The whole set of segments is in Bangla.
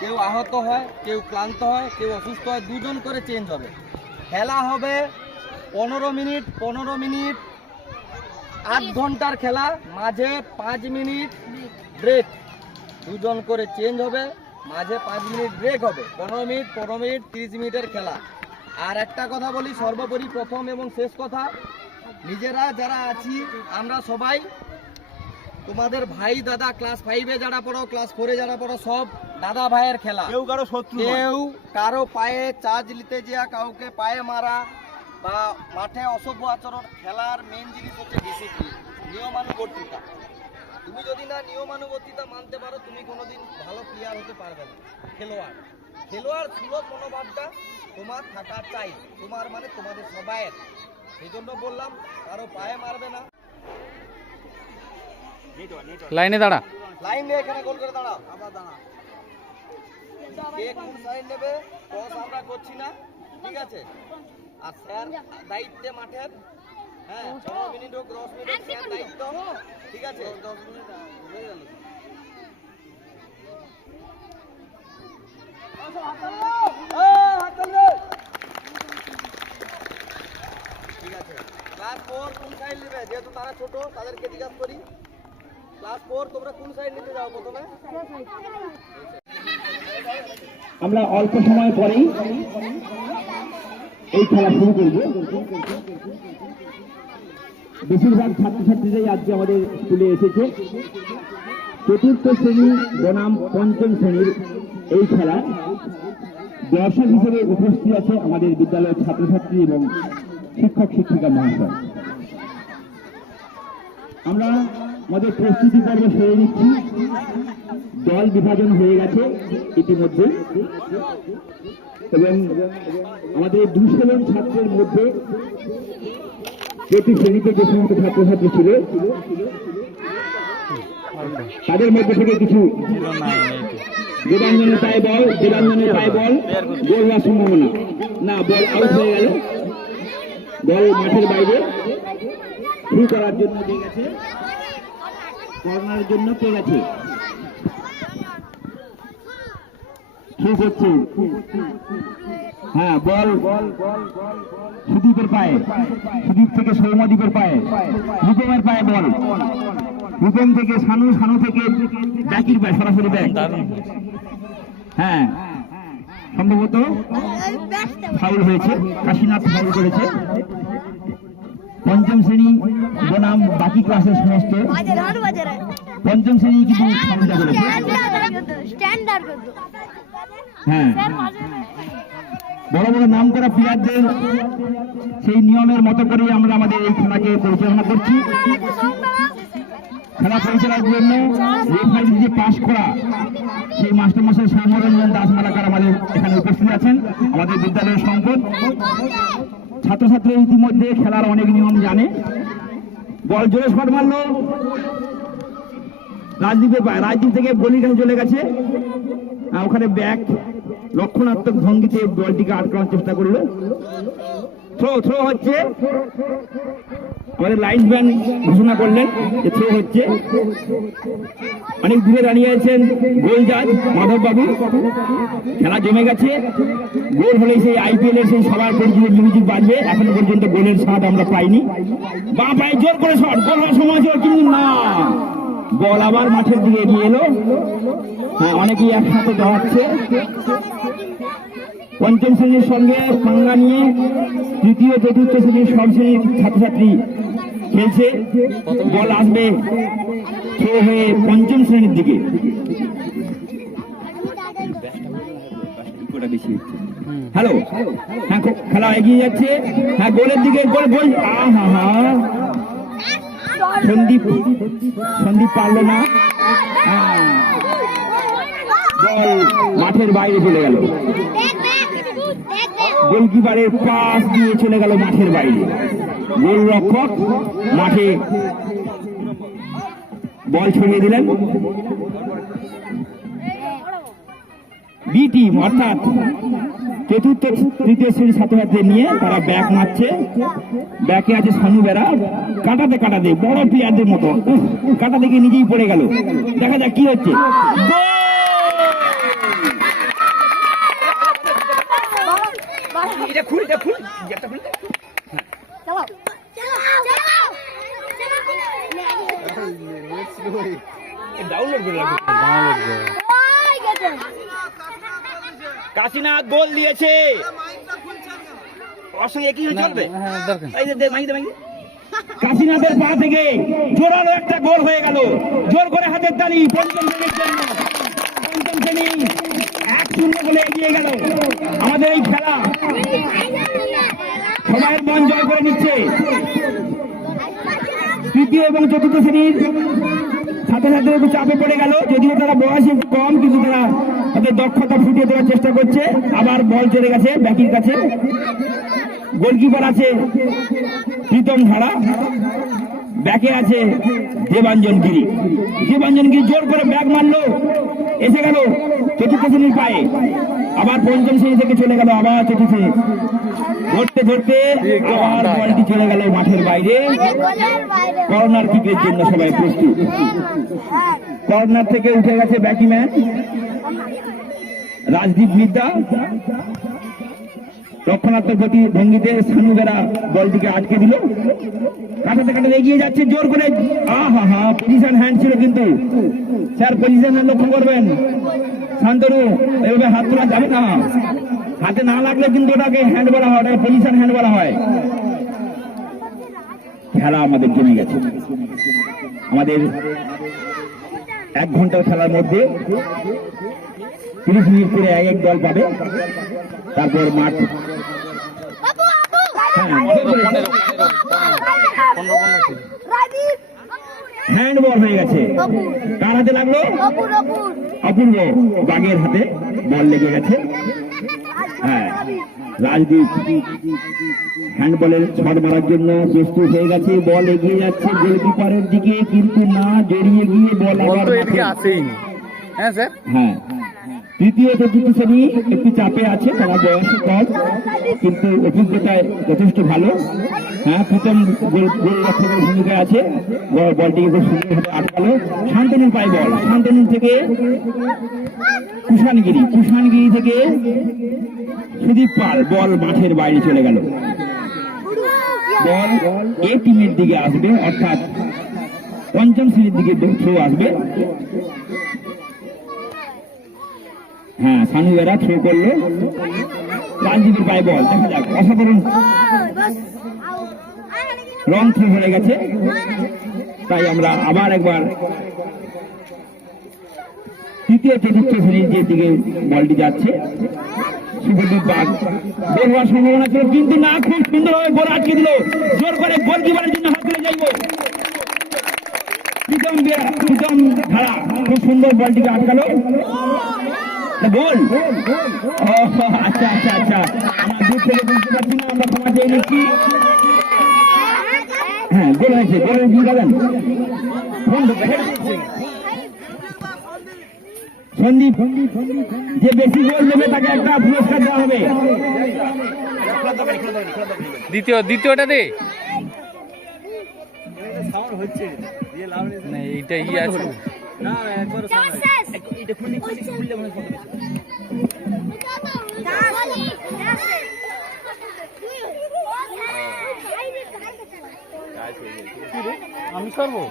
কেউ আহত হয়, কেউ ক্লান্ত হয়, কেউ অসুস্থ হয়, দুজন করে চেঞ্জ হবে। খেলা হবে 15 মিনিট 15 মিনিট, 8 ঘন্টার খেলা, মাঝে 5 মিনিট ব্রেক। দুজন করে চেঞ্জ হবে, মাঝে 5 মিনিট ব্রেক হবে। 15 মিনিট 15 মিনিট 30 মিনিটের খেলা। আর একটা কথা বলি, সর্বোপরি প্রথম এবং শেষ কথা, নিজেরা যারা আছি আমরা সবাই তোমাদের ভাই দাদা, ক্লাস 5-এ যারা পড়ো, ক্লাস 4-এ যারা পড়ো, সব দাদা ভাইয়ের খেলা। কেউ কারো শত্রু, কেউ কারো পায়ে চার্জ নিতে যাওয়া, কাউকে পায়ে মারা বা মাঠে অসভ্য আচরণ। খেলার মেন জিনিস হচ্ছে ডিসিপ্লিন, নিয়মানুবর্তিতা। তুমি যদি না নিয়মানুবর্তিতা মানতে পারো, তুমি কোনোদিন ভালো প্লেয়ার হতে পারবে না। খেলোয়াড় সুলভ মনোভাবটা তোমার থাকা চাই, তোমার মানে তোমাদের সবাইয়ের। সেই জন্য বললাম কারো পায়ে মারবে না। লাইনে দাঁড়া, লাইন নিয়ে এখানে গোল করে দাঁড়াও। আবার দাঁড়া, কে কোন সাইড নেবে টস আমরা করছি না, ঠিক আছে? আর স্যার দায়িত্বে মাঠের, হ্যাঁ 15 মিনিট হোক 10 মিনিট স্যার দায়িত্ব, ঠিক আছে? 10 মিনিট হয়ে গেল। ঠিক আছে, ক্লাস 4 কোন সাইড নেবে? যেহেতু তারা ছোট তাদেরকে জিজ্ঞাসা করি, ক্লাস 4 তোমরা কোন সাইড নিতে যাও প্রথমে? আমরা অল্প সময় পরেই এই খেলা শুরু করব। বেশিরভাগ ছাত্রছাত্রীরাই আজকে আমাদের স্কুলে এসেছে। চতুর্থ শ্রেণী বনাম পঞ্চম শ্রেণীর এই খেলা দর্শক হিসেবে উপস্থিত আছে আমাদের বিদ্যালয়ের ছাত্রছাত্রী এবং শিক্ষক শিক্ষিকা মহাশয়। আমরা আমাদের প্রস্তুতি পর্ব সেরে নিচ্ছি। দল বিভাজন হয়ে গেছে ইতিমধ্যে এবং আমাদের 200 জন ছাত্রের মধ্যে প্রতি শ্রেণীতে যে সমস্ত ছাত্রছাত্রী ছিল তাদের মধ্যে থেকে কিছু দেবাঞ্জনের পায়ে বল, গোল হওয়ার সম্ভাবনা না, বল আউট হয়ে গেল। বল মাঠের বাইরে থ্রু করার জন্য দিয়ে গেছে, কর্নারের জন্য পেয়ে গেছে। ঠিক হচ্ছে, হ্যাঁ বল সুদীপের পায়ে, সুদীপ থেকে সৌমদীপের পায়ে, রূপমের পায়ে বল, রূপম থেকে সানু, সানু থেকে জাকির পায়ে, সরাসরি ব্যাক। হ্যাঁ সম্ভবত ফাউল হয়েছে, কাশীনাথ ফাউল করেছে। পঞ্চম শ্রেণী বনাম বাকি ক্লাসের সমস্ত পঞ্চম শ্রেণী কিন্তু সমস্যা করেছে। হ্যাঁ বড় বড় নাম করা প্লেয়ারদের সেই নিয়মের মতো করে আমরা আমাদের এই খেলাকে পরিচালনা করছি। খেলা পরিচালনার জন্য রেফারি যে পাস করা সেই মাস্টারমশাই সৌম্যরঞ্জন দাস মালাকার আমাদের এখানে উপস্থিত আছেন, আমাদের বিদ্যালয়ের সম্পদ। ছাত্রছাত্রী ইতিমধ্যে খেলার অনেক নিয়ম জানে। বল জোরে শট মারলো, রাজদীপের পায়, রাজদীপ থেকে গলির কাছে চলে গেছে, ওখানে ব্যাক লক্ষণাত্মক ভঙ্গিতে বলটিকে আটকানোর চেষ্টা করলো। থ্রো হচ্ছে, আমাদের লাইনম্যান ঘোষণা করলেন যে থ্রো হচ্ছে। অনেক দূরে দাঁড়িয়ে আছেন গোল জাজ মাধব বাবু। খেলা জমে গেছে, গোল হলে সেই IPL এর সেই সবার পরিচিত মিউজিক বাজবে। এখন পর্যন্ত গোলের স্বাদ আমরা পাইনি। বাঁ পায়ে জোর করে শট, গোল হওয়ার সময় ছিল কিন্তু না, বল আবার মাঠের দিকে এগিয়ে এলো। হ্যাঁ অনেকেই একসাথে দাঁড়াচ্ছে। পঞ্চম শ্রেণীর সঙ্গে পাঙ্গা নিয়ে তৃতীয় চতুর্থ শ্রেণীর সব শ্রেণীর ছাত্রছাত্রী খেলছে। বল আসবে থ্রো হয়ে পঞ্চম শ্রেণীর দিকে। হ্যালো, হ্যাঁ খেলা এগিয়ে যাচ্ছে, হ্যাঁ গোলের দিকে, গোল গোল। সন্দীপ পারল না, বল মাঠের বাইরে চলে গেল। গোলকিপারের পাস দিয়ে চলে গেল মাঠের বাইরে। গোলরক্ষক মাঠে বল ছড়িয়ে দিলেন। বি টিম অর্থাৎ চতুর্থ তৃতীয় শ্রেণীর ছাত্রছাত্রী নিয়ে তারা ব্যাক মারছে। ব্যাকে আছে সানু বেরা, কাটাতে কাটাতে বড় প্লেয়ারদের মতো কাটা থেকে নিজেই পড়ে গেল। দেখা যাক কি হচ্ছে। এটা খুল একটা খুল ডাউনলোড করে রাখো। কাশীনাথ গোল দিয়েছে, ওর সঙ্গে একই চলবে। কাশীনাথের পা থেকে জোরালো একটা গোল হয়ে গেল। জোর করে হাতের তালি পঞ্চম শ্রেণীর জন্য। পঞ্চম শ্রেণী 1-0 গোলে এগিয়ে গেল। আমাদের এই খেলা সবাইয়ের মন জয় করে নিচ্ছে। তৃতীয় এবং চতুর্থ শ্রেণীর ছাত্রছাত্রীরা একটু চাপে পড়ে গেল, যদিও তারা বয়সে একটু কম, কিন্তু তারা তাদের দক্ষতা ফুটিয়ে দেওয়ার চেষ্টা করছে। আবার বল চলে গেছে ব্যাকির কাছে। গোলকিপার আছে প্রীতম ধারা, ব্যাকে আছে দেবাঞ্জন গিরি। দেবাঞ্জন গিরি জোর করে ব্যাক মারলো, এসে গেল চতুর্থ শ্রেণীর পায়ে। আবার পঞ্চম শ্রেণী থেকে চলে গেল আবার চতুর্থ শ্রেণী। ধরতে ধরতে আবার বলটি চলে গেল মাঠের বাইরে। কর্নার কিকের জন্য সবাই প্রস্তুত। কর্নার থেকে উঠে গেছে ব্যাটিম্যান রাজদীপ মিদ্যা। রক্ষণাত্মক ভঙ্গিতে সানুবেরা বলটিকে আটকে দিল। কাটাতে কাটাতে এগিয়ে যাচ্ছে জোর করে। পজিশন হ্যান্ড ছিল, কিন্তু স্যার পজিশন হ্যান্ড লক্ষ্য করবেন। শান্তনু এভাবে হাত তোলা যাবে না, হাতে না লাগলে কিন্তু ওটাকে হ্যান্ড বলা হয়, ওটাকে পজিশন হ্যান্ড বলা হয়। খেলা আমাদের জমে গেছে। আমাদের 1 ঘন্টার খেলার মধ্যে 30 মিনিট করে এক দল পাবে, তারপর মাঠ হ্যান্ড বল হয়ে গেছে। কার হাতে লাগলো? অপূর্ব বাগের হাতে বল লেগে গেছে। হ্যাঁ, রাজদীপ হ্যান্ডবলের ছট মারার জন্য প্রস্তুত হয়ে গেছে। বল এগিয়ে যাচ্ছে গোলকিপারের দিকে, কিন্তু না, জড়িয়ে গিয়ে বল আবার হ্যাঁ। তৃতীয় চতুর্থ শ্রেণী একটু চাপে আছে, তারা বয়সে কম কিন্তু অভিজ্ঞতায় যথেষ্ট ভালো। হ্যাঁ, প্রথম গোলরক্ষকের ভূমিকায় আছে। বলটিকে খুব সুন্দরভাবে আটকালো। শান্তনুর পায় বল, শান্তনু থেকে কুষাণগিরি থেকে সুদীপ পাল। বল মাঠের বাইরে চলে গেল। বল এ টিমের দিকে আসবে, অর্থাৎ পঞ্চম শ্রেণীর দিকে থ্রো আসবে। হ্যাঁ, সানুবেরা থ্রো করলো। রাজদীপের পায়ে বল, দেখা যাক। অসাধারণ রং থ্রো হয়ে গেছে। তাই আমরা আবার একবার তৃতীয় চতুর্থ শ্রেণীর যে দিকে বলটি যাচ্ছে, শুভদীপ বাগ গোল হওয়ার সম্ভাবনা ছিল, কিন্তু না, খুব সুন্দরভাবে গোল আটকে দিল। জোর করে গোলকিপারের জন্য হাত তুলে যাইব। প্রীতম ধারা খুব সুন্দর বলটিকে আটকালো। গোল। আচ্ছা, আমরা দূর থেকে বুঝতে পারছি না, আমরা ক্ষমা চেয়ে নিচ্ছি। হ্যাঁ, গোল হয়েছে। গোলের ভূমিকা দেন সন্দীপ। যে বেশি গোল দেবে তাকে একটা পুরস্কার দেওয়া হবে। দ্বিতীয়টা দে না, এইটা ই আছে না, একবার আমি করবো।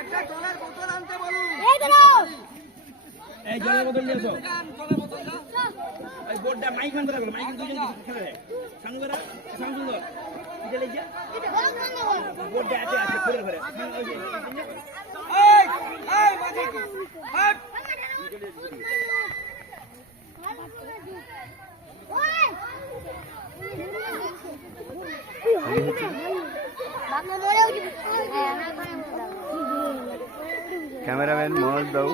একটা জলের বোতল আনতে বলুন। এই জলের বোতল নিয়ে এসো। এই বোর্ডটা মাইক আনতে লাগলো, মাইক দুজন খেলে দেয়। সানুবেরা সুন্দর চলে যা। বোর্ডটা আছে ঘুরে ঘুরে। এই বাজে কি হট। ক্যামেরাম্যান মনোজ বাবু।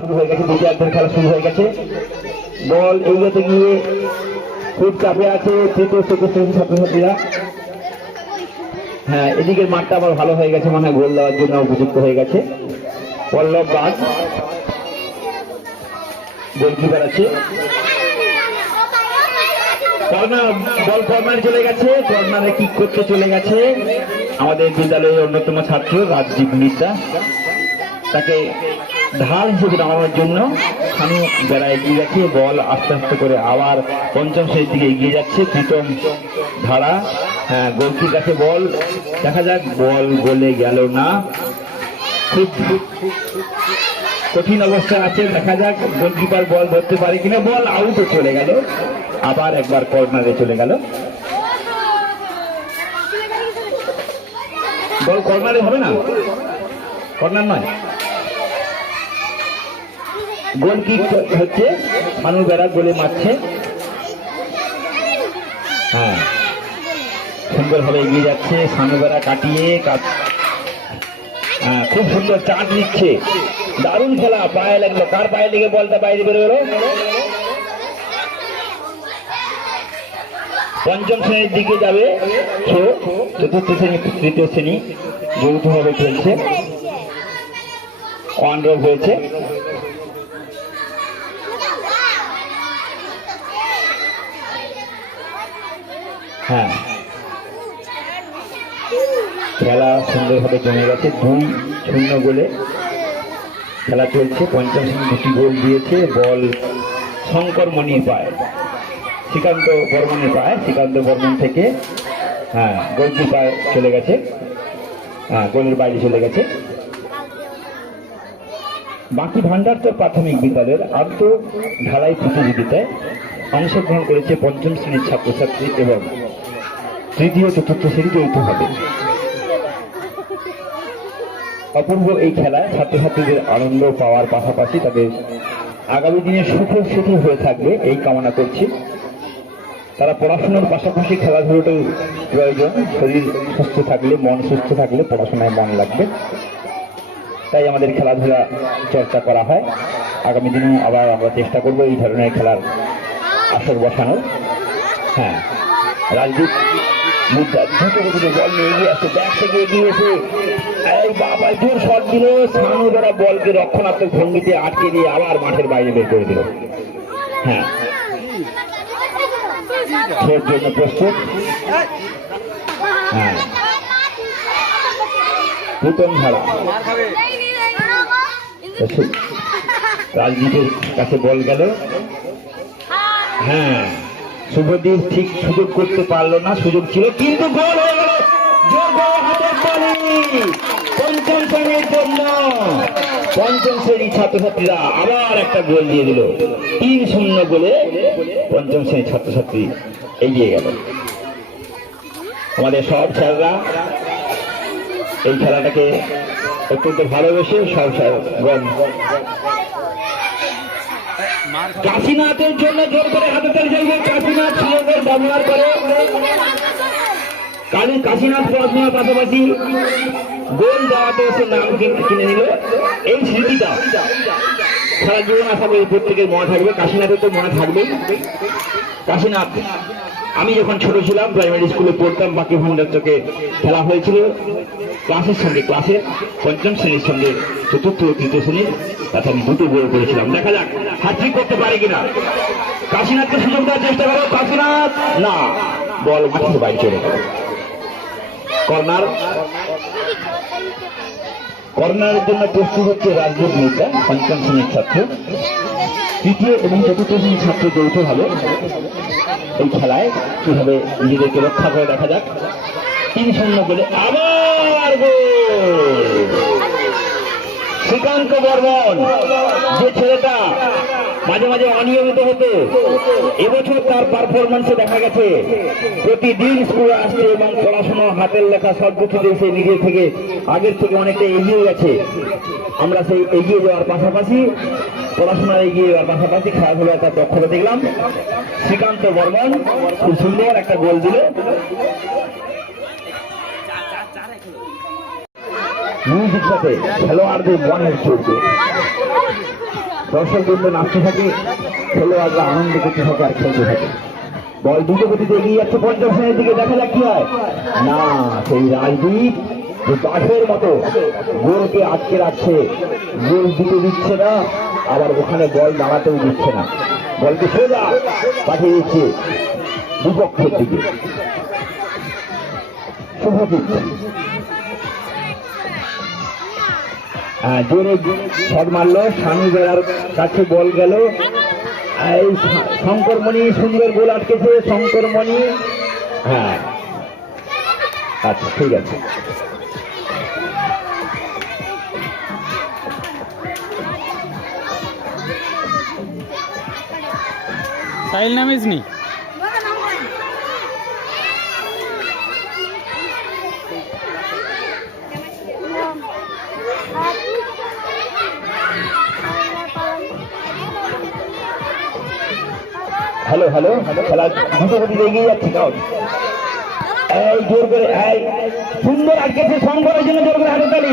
শুরু হয়ে গেছে, দ্বিতীয়ার্ধের খেলা শুরু হয়ে গেছে। বল এগিয়ে গিয়ে খুব চাপে আছে তৃতীয় চতুর্থ ছাত্রছাত্রীরা। হ্যাঁ, এদিকের মাঠটা আবার ভালো হয়ে গেছে, মানে গোল দেওয়ার জন্য উপযুক্ত হয়ে গেছে। পল্লব বাগ গোলকিপার আছে। কর্নার, বল কর্নারে চলে গেছে, কর্নারে কিক করতে চলে গেছে। আমাদের বিদ্যালয়ের অন্যতম ছাত্র রাজদীপ মিশ্রা, তাকে ঢাল হিসেবে নামানোর জন্য আমি বেড়া এগিয়ে যাচ্ছি। বল আস্তে আস্তে করে আবার পঞ্চম শ্রেণীর দিকে এগিয়ে যাচ্ছে প্রীতম ধারা। হ্যাঁ, গোলকির কাছে বল, দেখা যাক, বল গোলে গেল না। খুব কঠিন অবস্থা আছে, দেখা যাক গোলকিপার বল ধরতে পারে কিনা। বল আউটে চলে গেল, আবার একবার কর্নারে চলে গেল। বল কর্নারে হবে না, কর্নার নয়, গোল কিক হচ্ছে। মানু বেড়া গোলে মারছে। হ্যাঁ, সুন্দরভাবে এগিয়ে যাচ্ছে সানু বেড়া, কাটিয়ে হ্যাঁ, খুব সুন্দর চার্জ নিচ্ছে। দারুণ খেলা, পায়ে লাগলো, কার পায়ে লেগে বলটা বাইরে বেরোলো। পঞ্চম শ্রেণীর দিকে যাবে, চতুর্থ শ্রেণী তৃতীয় শ্রেণী যৌথভাবে খেলছে। ওয়ানড্রপ হয়েছে। হ্যাঁ, খেলা সুন্দরভাবে জমে গেছে, 2-0 গোলে খেলা চলছে। পঞ্চম শ্রেণী 2টি গোল দিয়েছে। বল শঙ্কর মণির পায়, শ্রীকান্ত বর্মনের পায়, শ্রীকান্ত বর্মন থেকে হ্যাঁ গোলকিপার চলে গেছে, হ্যাঁ গোলের বাইরে চলে গেছে। বাকি ভান্ডারচর প্রাথমিক বিদ্যালয়ের আর্ত ঢালাই প্রতিযোগিতায় অংশগ্রহণ করেছে পঞ্চম শ্রেণীর ছাত্রছাত্রী এবং তৃতীয় চতুর্থ শ্রেণী যৌথভাবে। অপূর্ব এই খেলায় ছাত্রছাত্রীদের আনন্দ পাওয়ার পাশাপাশি তাদের আগামী দিনে সুখী হয়ে থাকবে এই কামনা করছি। তারা পড়াশোনার পাশাপাশি খেলাধুলোটাও প্রয়োজন। শরীর সুস্থ থাকলে, মন সুস্থ থাকলে পড়াশোনায় মন লাগবে। তাই আমাদের খেলাধুলা চর্চা করা হয়। আগামী দিনে আবার আমরা চেষ্টা করব এই ধরনের খেলার আসর বসানোর। হ্যাঁ, রাজদীপ দ্রুত গতিতে বল নিয়ে এগিয়ে আসছে, ব্যাক থেকে এগিয়ে এসে এই বাবা জোর শট দিল। সানু দ্বারা বলকে রক্ষণাত্মক ভঙ্গিতে আটকে দিয়ে আবার মাঠের বাইরে বের করে দিল। হ্যাঁ, খেলার জন্য প্রস্তুত। হ্যাঁ, প্রীতম ধারা, রাজদীপের কাছে বল গেল। হ্যাঁ, শুভদীপ ঠিক সুযোগ করতে পারলো না, সুযোগ ছিল কিন্তু গোল হয়ে গেল। পঞ্চম শ্রেণীর জন্য পঞ্চম শ্রেণীর ছাত্রছাত্রীরা আবার একটা গোল দিয়ে দিল। 3-0 গোলে পঞ্চম শ্রেণীর ছাত্রছাত্রী এগিয়ে গেল। আমাদের সব স্যাররা এই খেলাটাকে অত্যন্ত ভালোবেসে সব স্যারগণ কাশীনাথের জন্য জোর করে হাতে তালি চাইবে। কাশীনাথ সুযোগের ব্যবহার করে কাশীনাথ পড়াশোনার পাশাপাশি গোল দেওয়াতে সে নাম কিনে নিল। এই স্মৃতিটা সারা জীবন আশা করি প্রত্যেকের মনে থাকবে। কাশীনাথের তো মনে থাকবেই। কাশীনাথ, আমি যখন ছোট ছিলাম প্রাইমারি স্কুলে পড়তাম, বাকি ভান্ডারচকে খেলা হয়েছিল ক্লাসের সঙ্গে, ক্লাসের পঞ্চম শ্রেণীর সঙ্গে চতুর্থ ও তৃতীয় শ্রেণীর, তাতে আমি 2টো গোল করেছিলাম। দেখা যাক হ্যাট্রিক করতে পারে কিনা। কাশীনাথকে সুযোগ দেওয়ার চেষ্টা করো। কাশীনাথ না, বল মাঠের বাইরে চলে গেল। কর্নার, কর্নারের জন্য প্রস্তুত হচ্ছে রাজদীপ মিশ্রা, পঞ্চম শ্রেণীর ছাত্র। তৃতীয় এবং চতুর্থ শ্রেণীর ছাত্র যৌথভাবে এই খেলায় কিভাবে নিজেদেরকে রক্ষা করে দেখা যাক। 3-0 গোলে আবার গোল। শ্রীকান্ত বর্মন, যে ছেলেটা মাঝে মাঝে অনিয়মিত হতো, এবছর তার পারফরমেন্সে দেখা গেছে প্রতিদিন স্কুলে আসছে এবং পড়াশোনা, হাতের লেখা সব কিছুতে সে নিজের থেকে আগের থেকে অনেকটা এগিয়ে গেছে। আমরা সেই এগিয়ে যাওয়ার পাশাপাশি, পড়াশোনার এগিয়ে যাওয়ার পাশাপাশি খেলাধুলার তার দক্ষতা দেখলাম। শ্রীকান্ত বর্মন খুব সুন্দর একটা গোল দিল। মিউজিক সাথে খেলোয়াড়দের মনের চলছে, দর্শকবৃন্দ নাচতে থাকে, খেলোয়াড়রা আনন্দ করতে থাকে আর খেলতে থাকে। বল দ্রুত গতিতে এগিয়ে যাচ্ছে পঞ্চম শ্রেণীর দিকে, দেখা যাক কি হয়। না, সেই রাজদীপ যে বাঘের মতো গোলকে আটকে রাখছে, গোল দিতে দিচ্ছে না, আবার ওখানে বল দাঁড়াতেও দিচ্ছে না, বলকে সোজা পাঠিয়ে দিচ্ছে বিপক্ষের দিকে। শুভদীপ জোরে শট মারলো, শানু বেড়ার কাছে বল গেল। এই শঙ্করমণি সুন্দর গোল আটকেছে, শঙ্করমণি। হ্যাঁ, আচ্ছা ঠিক আছে। সাইল নামিস নি হ্যালো হ্যালো, খেলা দুটো গতি এগিয়ে যাচ্ছে। এই জোর করে, এই সুন্দর আটকেছে, শঙ্করের জন্য জোর করে হাততালি।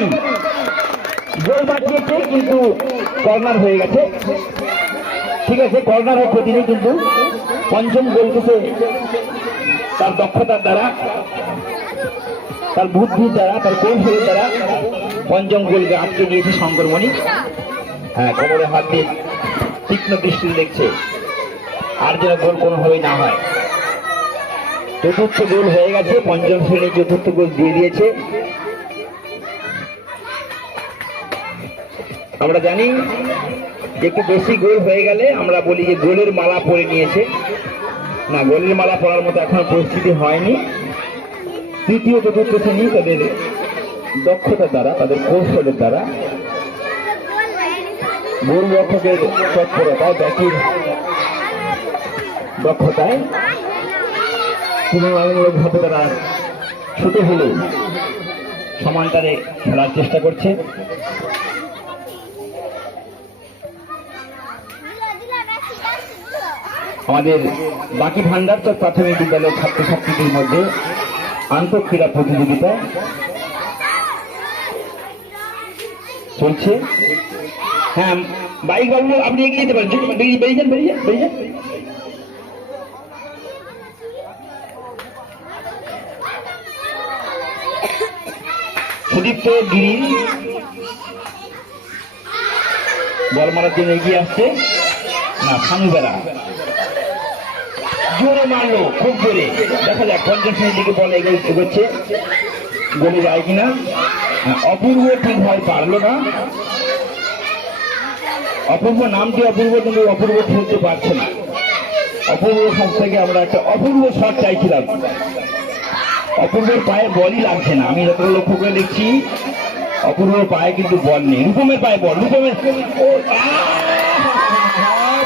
গোল বাঁচিয়েছে কিন্তু কর্নার হয়ে গেছে। ঠিক আছে, কর্নার হোক ক্ষতি নেই, কিন্তু পঞ্চম গোলটিতে তার দক্ষতার দ্বারা, তার বুদ্ধির দ্বারা, তার কৌশলের দ্বারা পঞ্চম গোলকে আটকে দিয়েছে শঙ্করমণি। হ্যাঁ, কোমরে হাত দিয়ে তীক্ষ্ণ দৃষ্টি দেখছে আর যেন গোল কোনোভাবেই না হয়। চতুর্থ গোল হয়ে গেছে, পঞ্চম শ্রেণী চতুর্থ গোল দিয়ে দিয়েছে। আমরা জানি যে একটু বেশি গোল হয়ে গেলে আমরা বলি যে গোলের মালা পরে নিয়েছে। না, গোলের মালা পরার মতো এখন পরিস্থিতি হয়নি। তৃতীয় চতুর্থ শ্রেণী তাদের দক্ষতার দ্বারা, তাদের কৌশলের দ্বারা, গোলরক্ষকের তৎপরতায়, ব্যাটির দক্ষতায় তুলনামূলকভাবে তারা ছোট হলেও সমান্তরে খেলার চেষ্টা করছে। আমাদের বাকি ভান্ডারচর প্রাথমিক বিদ্যালয়ের ছাত্রছাত্রীদের মধ্যে আন্তঃক্রীড়া প্রতিযোগিতা চলছে। হ্যাঁ, বাইক বাবু আপনি এগিয়ে যেতে পারেন, বেরিয়ে যান, বেরিয়ে যান, বেরিয়ে যান। সুদীপ্ত গিরি বল মারার জন্য এগিয়ে আসছে। না, শানু বেড়া জোরে মারলো, খুব জোরে। দেখা যাক পঞ্চম শ্রেণীর দিকে বল এগোচ্ছে, গোলে যায় কিনা। অপূর্ব ঠিক হয় পারলো না। অপূর্ব নামটি অপূর্ব, কিন্তু অপূর্ব খেলতে পারছে না। অপূর্ব কাছ থেকে আমরা একটা অপূর্ব শট চাইছিলাম, অপূর্বের পায়ে বলই লাগছে না। আমি যতটা লক্ষ্য করে দেখছি অপূর্বের পায়ে কিন্তু বল নেই, রূপমের পায়ে বল। রূপমের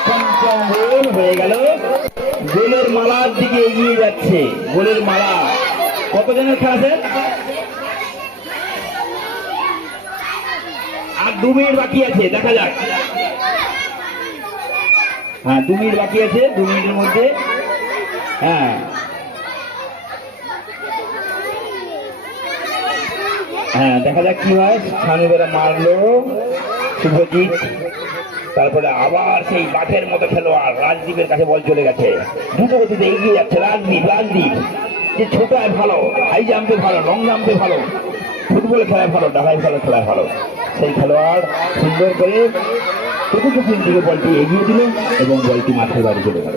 পঞ্চম গোল হয়ে গেল। গোলের মালার দিকে এগিয়ে যাচ্ছে, গোলের মালা। কতজনের খেলা আছে? আর 2 মিনিট বাকি আছে, দেখা যাক। হ্যাঁ, 2 মিনিট বাকি আছে, 2 মিনিটের মধ্যে। হ্যাঁ, হ্যাঁ, দেখা যাক কি হয়। শানু বেড়া মারলো, শুভজিৎ। তারপরে আবার সেই মাঠের মতো খেলোয়াড় রাজদীপের কাছে বল চলে গেছে, দ্রুত গতিতে এগিয়ে যাচ্ছে রাজদীপ। যে ছোট ভালো, হাই জাম্পে ভালো, লং জাম্পে ভালো, ফুটবল খেলায় ভালো, ডাকাই ভালো, খেলায় ভালো, সেই খেলোয়াড় সুন্দর করে চতুর্থ শ্রেণীর দিকে বলটি এগিয়ে দিল এবং বলটি মাঠের বাইরে চলে গেল।